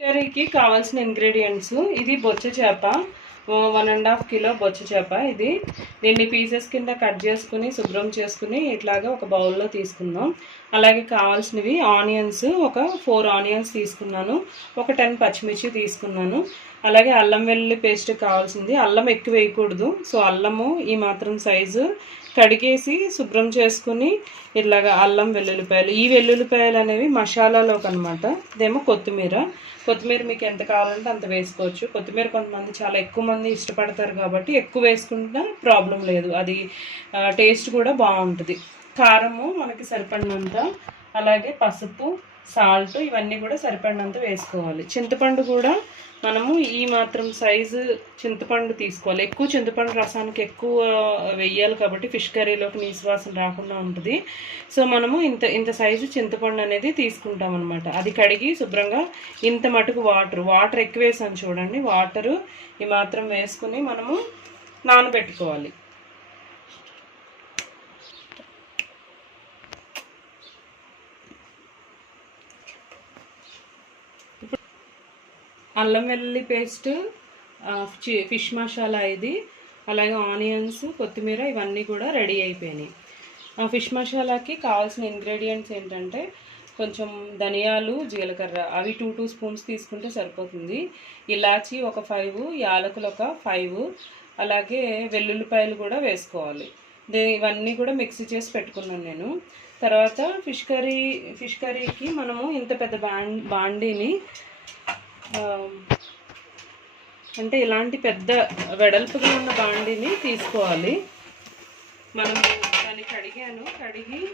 కర్రీకి కావాల్సిన ఇంగ్రీడియంట్స్ ఇది బొచ్చ చేప. వన్ అండ్ హాఫ్ కిలో బొచ్చ చేప ఇది. దీన్ని పీసెస్ కింద కట్ చేసుకుని శుభ్రం చేసుకుని ఇట్లాగా ఒక బౌల్లో తీసుకుందాం. అలాగే కావాల్సినవి ఆనియన్స్ ఒక ఫోర్ ఆనియన్స్ తీసుకున్నాను. ఒక టెన్ పచ్చిమిర్చి తీసుకున్నాను. అలాగే అల్లం వెల్లుల్లి పేస్ట్ కావాల్సింది. అల్లం ఎక్కువ వేయకూడదు. సో అల్లము ఈ మాత్రం సైజు కడిగేసి శుభ్రం చేసుకుని ఇట్లాగా అల్లం వెల్లుల్లిపాయలు. ఈ వెల్లుల్లిపాయలు అనేవి మసాలాలోకి అనమాట ఇదేమో కొత్తిమీర. కొత్తిమీర మీకు ఎంత కావాలంటే అంత వేసుకోవచ్చు. కొత్తిమీర కొంతమంది చాలా ఎక్కువ మంది ఇష్టపడతారు కాబట్టి ఎక్కువ వేసుకుంటే ప్రాబ్లం లేదు. అది టేస్ట్ కూడా బాగుంటుంది. కారము మనకి సరిపడినంత. అలాగే పసుపు సాల్ట్ ఇవన్నీ కూడా సరిపడినంత వేసుకోవాలి. చింతపండు కూడా మనము ఈ మాత్రం సైజు చింతపండు తీసుకోవాలి. ఎక్కువ చింతపండు రసానికి ఎక్కువ వెయ్యాలి కాబట్టి ఫిష్ కర్రీలోకి నీసువాసన రాకుండా ఉంటుంది. సో మనము ఇంత ఇంత సైజు చింతపండు అనేది తీసుకుంటాం అనమాట అది కడిగి శుభ్రంగా ఇంత మటుకు వాటర్ వాటర్ ఎక్కువ వేసాను చూడండి వాటరు ఈ మాత్రం వేసుకుని మనము నానబెట్టుకోవాలి. అల్లం వెల్లుల్లి పేస్ట్ ఫిష్ మసాలా ఇది అలాగే ఆనియన్స్ కొత్తిమీర ఇవన్నీ కూడా రెడీ అయిపోయినాయి. ఆ ఫిష్ మసాలాకి కావాల్సిన ఇంగ్రీడియంట్స్ ఏంటంటే కొంచెం ధనియాలు జీలకర్ర అవి టూ టూ స్పూన్స్ తీసుకుంటే సరిపోతుంది. ఇలాచి ఒక ఫైవ్ యాలకులు ఒక ఫైవ్ అలాగే వెల్లుల్లిపాయలు కూడా వేసుకోవాలి. ఇవన్నీ కూడా మిక్సీ చేసి పెట్టుకున్నాను నేను. తర్వాత ఫిష్ కర్రీ ఫిష్ కర్రీకి మనము ఇంత పెద్ద బాండ్ బాండీని అంటే ఇలాంటి పెద్ద వెడల్పుగా ఉన్న బాండిని తీసుకోవాలి. మనం దాన్ని కడిగాను. కడిగి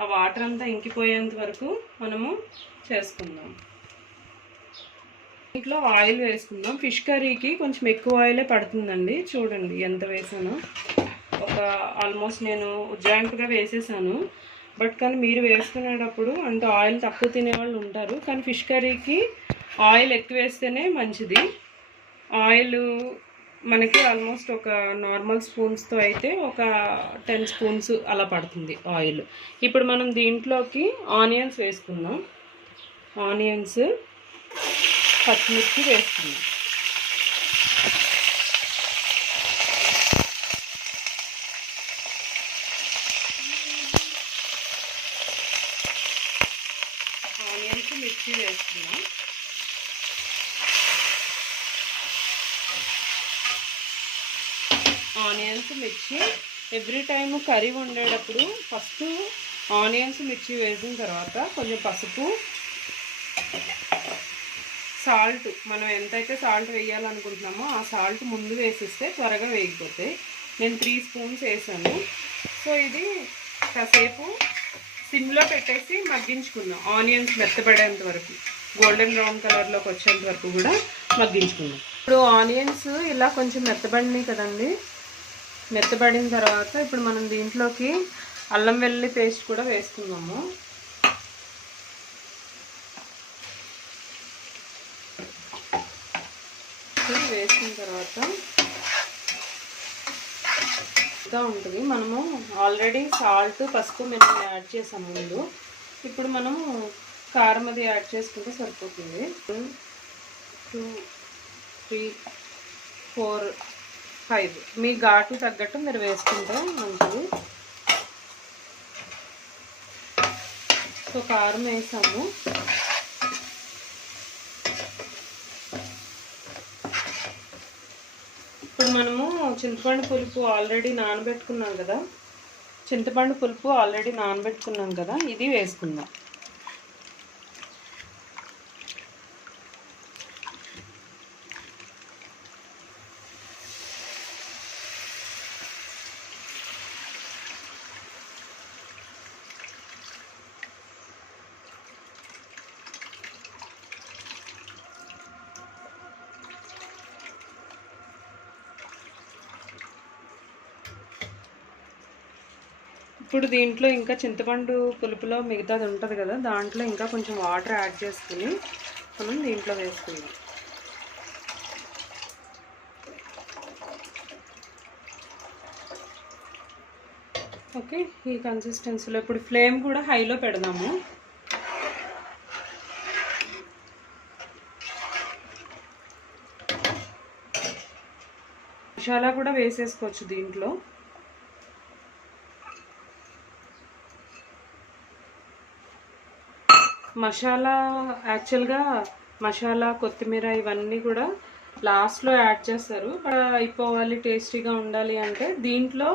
ఆ వాటర్ అంతా ఇంకిపోయేంత వరకు మనము చేసుకుందాం. ఇంట్లో ఆయిల్ వేసుకుందాం. ఫిష్ కర్రీకి కొంచెం ఎక్కువ ఆయిలే పడుతుందండి. చూడండి ఎంత వేసానో. ఒక ఆల్మోస్ట్ నేను ఉజ్జాయింపుగా వేసేసాను. బట్ కానీ మీరు వేసుకునేటప్పుడు అంటే ఆయిల్ తక్కువ తినేవాళ్ళు ఉంటారు. కానీ ఫిష్ కర్రీకి ఆయిల్ ఎక్కువ వేస్తేనే మంచిది. ఆయిల్ మనకి ఆల్మోస్ట్ ఒక నార్మల్ స్పూన్స్తో అయితే ఒక టెన్ స్పూన్స్ అలా పడుతుంది ఆయిల్. ఇప్పుడు మనం దీంట్లోకి ఆనియన్స్ వేసుకుందాం. ఆనియన్స్ పచ్చిమిర్చి వేసుకుందాం ఆనియన్స్ మిర్చి వేసుకున్నాం ఆనియన్స్ మిర్చి. ఎవ్రీ టైం కర్రీ వండేటప్పుడు ఫస్ట్ ఆనియన్స్ మిర్చి వేసిన తర్వాత కొంచెం పసుపు సాల్ట్. మనం ఎంతైతే సాల్ట్ వేయాలనుకుంటున్నామో ఆ సాల్ట్ ముందు వేసిస్తే త్వరగా వేగిపోతాయి నేను త్రీ స్పూన్స్ వేసాను. సో ఇది కాసేపు సిమ్లో పెట్టేసి మగ్గించుకుందాం. ఆనియన్స్ మెత్తపడేంత వరకు గోల్డెన్ బ్రౌన్ కలర్లోకి వచ్చేంత వరకు కూడా మగ్గించుకుందాం. ఇప్పుడు ఆనియన్స్ ఇలా కొంచెం మెత్తబడినాయి కదండి. మెత్తబడిన తర్వాత ఇప్పుడు మనం దీంట్లోకి అల్లం వెల్లుల్లి పేస్ట్ కూడా వేసుకుందాము. వేసిన తర్వాత ఇంకా ఉంటుంది. మనము ఆల్రెడీ సాల్ట్ పసుపు మేము యాడ్ చేసాం ముందు. ఇప్పుడు మనము కారం అది యాడ్ చేసుకుంటే సరిపోతుంది. టూ త్రీ ఫోర్ ఫైవ్ మీ ఘాటు తగ్గట్టు మీరు వేసుకుంటే మంచిది. సో కారం వేసాము. ఇప్పుడు మనము చింతపండు పులుపు ఆల్రెడీ నానబెట్టుకున్నాం కదా. చింతపండు పులుపు ఆల్రెడీ నానబెట్టుకున్నాం కదా. ఇది వేసుకుందాం. ఇప్పుడు దీంట్లో ఇంకా చింతపండు పులుపులో మిగతాది ఉంటుంది కదా దాంట్లో ఇంకా కొంచెం వాటర్ యాడ్ చేసుకుని మనం దీంట్లో వేసుకుందాం. ఓకే ఈ కన్సిస్టెన్సీలో ఇప్పుడు ఫ్లేమ్ కూడా హైలో పెడదాము. మసాలా కూడా వేసేసుకోవచ్చు దీంట్లో. మసాలా యాక్చువల్గా మసాలా కొత్తిమీర ఇవన్నీ కూడా లాస్ట్లో యాడ్ చేస్తారు. అయిపోవాలి టేస్టీగా ఉండాలి అంటే దీంట్లో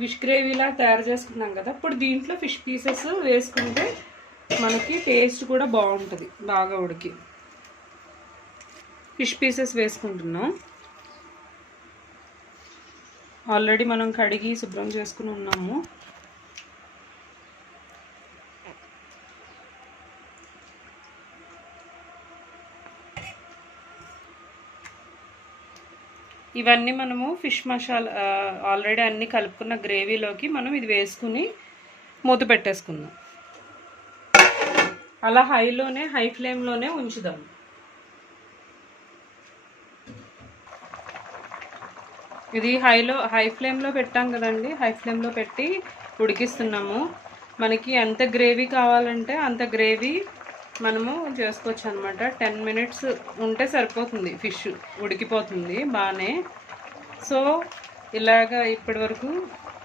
ఫిష్ గ్రేవీలా తయారు చేసుకున్నాం కదా ఇప్పుడు దీంట్లో ఫిష్ పీసెస్ వేసుకుంటే మనకి టేస్ట్ కూడా బాగుంటుంది బాగా ఉడికి. ఫిష్ పీసెస్ వేసుకుంటున్నాం. ఆల్రెడీ మనం కడిగి శుభ్రం చేసుకుని ఉన్నాము. ఇవన్నీ మనము ఫిష్ మసాలా ఆల్రెడీ అన్నీ కలుపుకున్న గ్రేవీలోకి మనం ఇది వేసుకుని మూత పెట్టేసుకుందాం. అలా హైలోనే హై ఫ్లేమ్లోనే ఉంచుదాం. ఇది హైలో హై ఫ్లేమ్లో పెట్టాం కదండి హై ఫ్లేమ్లో పెట్టి ఉడికిస్తున్నాము. మనకి ఎంత గ్రేవీ కావాలంటే అంత గ్రేవీ మనము చేసుకోవచ్చు అనమాట టెన్ మినిట్స్ ఉంటే సరిపోతుంది. ఫిష్ ఉడికిపోతుంది బాగానే. సో ఇలాగ ఇప్పటి వరకు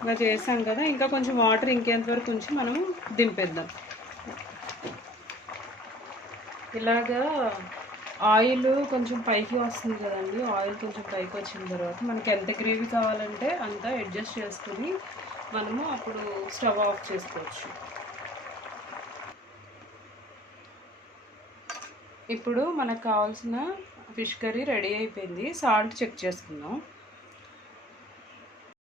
ఇలా చేసాం కదా. ఇంకా కొంచెం వాటర్ ఇంకెంత వరకు ఉంచి మనం దింపేద్దాం. ఇలాగా ఆయిల్ కొంచెం పైకి వస్తుంది కదండి. ఆయిల్ కొంచెం పైకి వచ్చిన తర్వాత మనకి ఎంత గ్రేవీ కావాలంటే అంత అడ్జస్ట్ చేసుకుని మనము అప్పుడు స్టవ్ ఆఫ్ చేసుకోవచ్చు. ఇప్పుడు మనకు కావాల్సిన ఫిష్ కర్రీ రెడీ అయిపోయింది. సాల్ట్ చెక్ చేసుకుందాం.